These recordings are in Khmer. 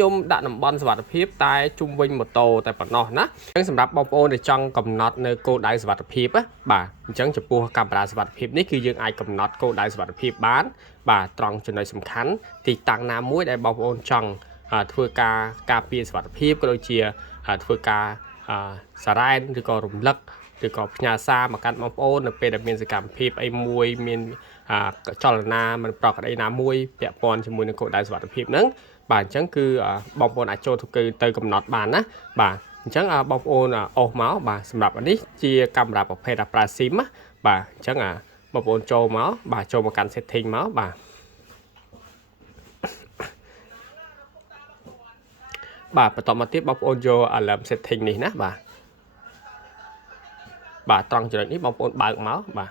ញោមដាក់តំបន់សុវត្ថិភាពតែជុំវិញម៉ូតូតែប៉ុណ្ណោះណាអញ្ចឹងសម្រាប់បងប្អូនដែលចង់កំណត់នៅគោលដៅសុវត្ថិភាពបាទអញ្ចឹងចំពោះកាមេរ៉ាសុវត្ថិភាពនេះគឺយើងអាចកំណត់គោលដៅសុវត្ថិភាពបានបាទត្រង់ចំណុចសំខាន់ទីតាំងណាមួយដែលបងប្អូនចង់ធ្វើការពារសុវត្ថិភាពក៏ដូចជាធ្វើការសារ៉ែនឬក៏រំលឹកឬក៏ផ្ញើសារមកកាន់បងប្អូននៅពេលដែលមានសកម្មភាពអីមួយមានចលនាមិនប្រក្រតីណាមួយពាក់ព័ន្ធជាមួយនឹងគោលដៅសុវត្ថិភាពហ្នឹងបាទអញ្ចឹងគឺបងប្អូនអាចចូលទៅកំណត់បានណាបាទអញ្ចឹងបងប្អូនអស់មកបាទសម្រាប់នេះជាកាមេរ៉ាប្រភេទប្រើ SIM ណាបាទអញ្ចឹងបងប្អូនចូលមកបាទចូលមកកាន់ setting មកបាទបន្តមកទៀតបងប្អូនយក alarm setting នេះណាបាទត្រង់ចំណុចនេះបងប្អូនបើកមកបាទ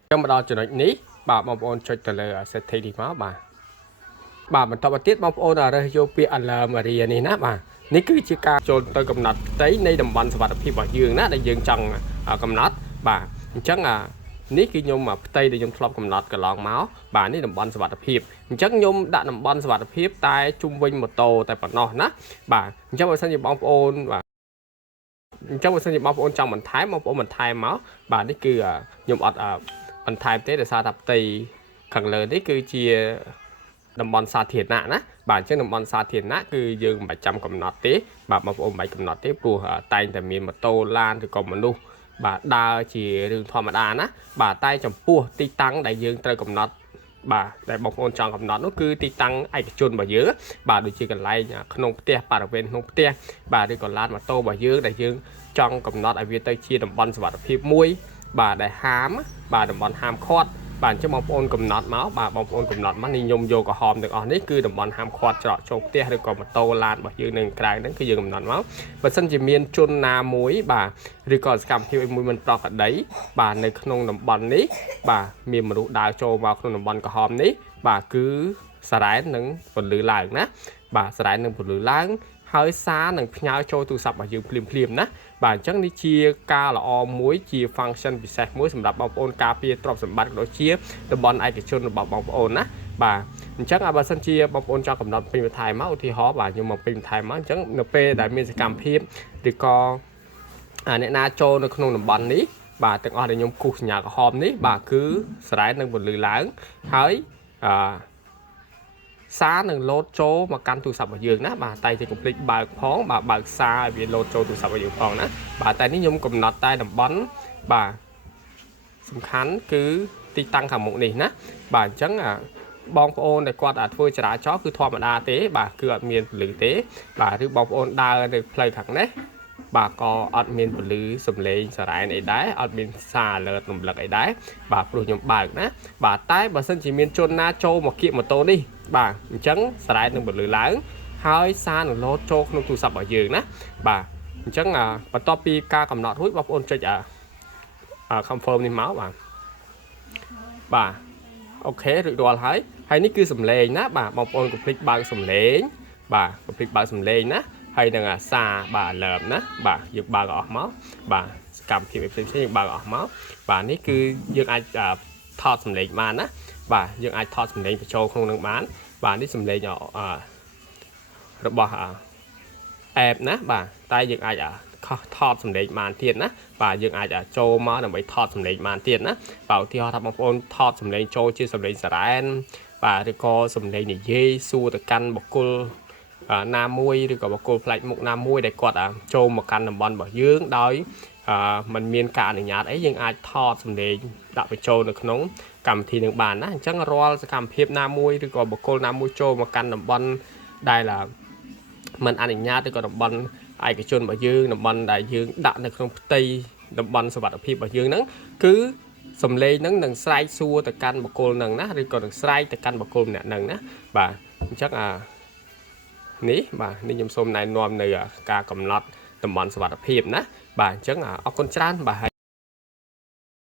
អញ្ចឹងមកដល់ចំណុចនេះបាទបងប្អូនចុចទៅលើ setting នេះមកបាទបន្តមកទៀតបងប្អូនរើសយកពាក្យ alarm area នេះណាបាទនេះគឺជាការចូលទៅកំណត់ផ្ទៃនៃតំបន់សុវត្ថិភាពរបស់យើងណាដែលយើងចង់កំណត់បាទអញ្ចឹងនេះគឺខ្ញុំផ្ទៃដែលខ្ញុំធ្លាប់កំណត់កន្លងមកបាទនេះតំបន់សុវត្ថិភាពអញ្ចឹងខ្ញុំដាក់តំបន់សុវត្ថិភាពតែជុំវិញម៉ូតូតែប៉ុណ្ណោះណាបាទអញ្ចឹងបើសិនជាបងប្អូនបាទអញ្ចឹងបើសិនជាបងប្អូនចង់បន្ថែមបងប្អូនបន្ថែមមកបាទនេះគឺខ្ញុំអត់បន្ថែមទេដោយសារតែផ្ទៃខាងលើនេះគឺជាតំបន់សាធារណៈណាបាទអញ្ចឹងតំបន់សាធារណៈគឺយើងមិនបាច់ចាំកំណត់ទេបាទបងប្អូនមិនបាច់កំណត់ទេព្រោះតែងតែមានម៉ូតូឡានឬក៏មនុស្សបាទដើរជារឿងធម្មតាណាបាទតែចំពោះទីតាំងដែលយើងត្រូវកំណត់បាទដែលបងប្អូនចង់កំណត់នោះគឺទីតាំងឯកជនរបស់យើងបាទដូចជាកន្លែងក្នុងផ្ទះបរិវេណក្នុងផ្ទះបាទឬក៏ឡានម៉ូតូរបស់យើងដែលយើងចង់កំណត់ឲ្យវាទៅជាតំបន់សុវត្ថិភាពមួយបាទដែលហាមបាទតំបន់ហាមឃាត់បាទអញ្ចឹងបងប្អូនកំណត់មកបាទបងប្អូនកំណត់មកនេះខ្ញុំយកក្រហមទាំងអស់នេះគឺតំបន់ហាមឃាត់ច្រកចូលផ្ទះឬក៏ម៉ូតូឡានរបស់យើងនៅក្រៅហ្នឹងគឺយើងកំណត់មកបើសិនជាមានជនណាមួយបាទឬក៏សកម្មភាពមួយមិនប្រក្រតីបាទនៅក្នុងតំបន់នេះបាទមានមនុស្សដើរចូលមកក្នុងតំបន់ក្រហមនេះបាទគឺសារ៉ែននឹងពន្លឺឡើងណាបាទសារ៉ែននឹងពន្លឺឡើងហើយសារនឹងផ្ញើចូលទូរស័ព្ទរបស់យើងភ្លាមណាបាទអញ្ចឹងនេះជាការល្អមួយជា function ពិសេសមួយសម្រាប់បងប្អូនការពារទ្រព្យសម្បត្តិក៏ដូចជាតំបន់ឯកជនរបស់បងប្អូនណាបាទអញ្ចឹងបើសិនជាបងប្អូនចង់កំណត់ពេញបន្ថែមមកឧទាហរណ៍បាទខ្ញុំមកពេញបន្ថែមមកអញ្ចឹងនៅពេលដែលមានសកម្មភាពឬក៏អ្នកណាចូលនៅក្នុងតំបន់នេះបាទទាំងអស់ដែលខ្ញុំគូសសញ្ញាក្រហមនេះបាទគឺសារ៉ែននឹងពន្លឺឡើងហើយសារនឹងលោតចូលមកកាន់ទូរស័ព្ទរបស់យើងណាបាទតែជាកុំភ្លេចបើកផងបាទបើកសារឲ្យវាលោតចូលទូរស័ព្ទរបស់យើងផងណាបាទតែនេះខ្ញុំកំណត់តែតំបន់បាទសំខាន់គឺទីតាំងខាងមុខនេះណាបាទអញ្ចឹងបងប្អូនដែលគាត់ធ្វើចរាចរណ៍គឺធម្មតាទេបាទគឺអត់មានពលឺទេបាទឬបងប្អូនដើរនៅផ្លូវខាងនេះបាទក៏អត់មានពលឺសំឡេងសារ៉ែនអីដែរអត់មានសារ alert រំលឹកអីដែរបាទព្រោះខ្ញុំបើកណាបាទតែបើសិនជាមានជនណាចូលមកគៀកម៉ូតូនេះបាទអញ្ចឹងសារ៉ែននឹងពន្លឺឡើងហើយសារនឹងលោតចូលក្នុងទូរស័ព្ទរបស់យើងណាបាទអញ្ចឹងបន្ទាប់ពីការកំណត់រួចបងប្អូនចុចconfirm នេះមកបាទអូខេរួចរាល់ហើយនេះគឺសំឡេងណាបាទបងប្អូនកុំភ្លេចបើកសំឡេងបាទកុំភ្លេចបើកសំឡេងណាហើយនឹងសារបាទ alert ណាបាទយើងបើកអស់មកបាទសកម្មភាពផ្សេងៗយើងបើកអស់មកបាទនេះគឺយើងអាចថតសំឡេងបានណាបាទយើងអាចថតសំឡេងបញ្ចូលក្នុងនឹងបានបាទនេះសំឡេងរបស់app ណាបាទតែយើងអាចថតសំឡេងបានទៀតណាបាទយើងអាចចូលមកដើម្បីថតសំឡេងបានទៀតណាបាទឧទាហរណ៍ថាបងប្អូនថតសំឡេងចូលជាសំឡេងសារ៉ែនបាទឬក៏សំឡេងនិយាយសួរទៅកាន់បុគ្គលណាមួយឬក៏បុគ្គលផ្លេចមុខណាមួយដែលគាត់ចូលមកកាន់តំបន់របស់យើងដោយมันមានការអនុញ្ញាតអីយើងអាចថតសំឡេងដាក់បញ្ចូលនៅក្នុងកម្មវិធីនឹងបានណាអញ្ចឹងរាល់សកម្មភាពណាមួយឬក៏បុគ្គលណាមួយចូលមកកាន់តំបន់ដែលมันអនុញ្ញាតឬក៏តំបន់ឯកជនរបស់យើងតំបន់ដែលយើងដាក់នៅក្នុងផ្ទៃតំបន់សុវត្ថិភាពរបស់យើងហ្នឹងគឺសំឡេងហ្នឹងនឹងស្រែកសួរទៅកាន់បុគ្គលហ្នឹងណាឬក៏នឹងស្រែកទៅកាន់បុគ្គលម្នាក់ហ្នឹងណាបាទអញ្ចឹងនេះបាទនេះខ្ញុំសូមណែនាំនៅការកំណត់តំបន់សុវត្ថិភាពណាបាទអញ្ចឹងអរគុណច្រើនបាទ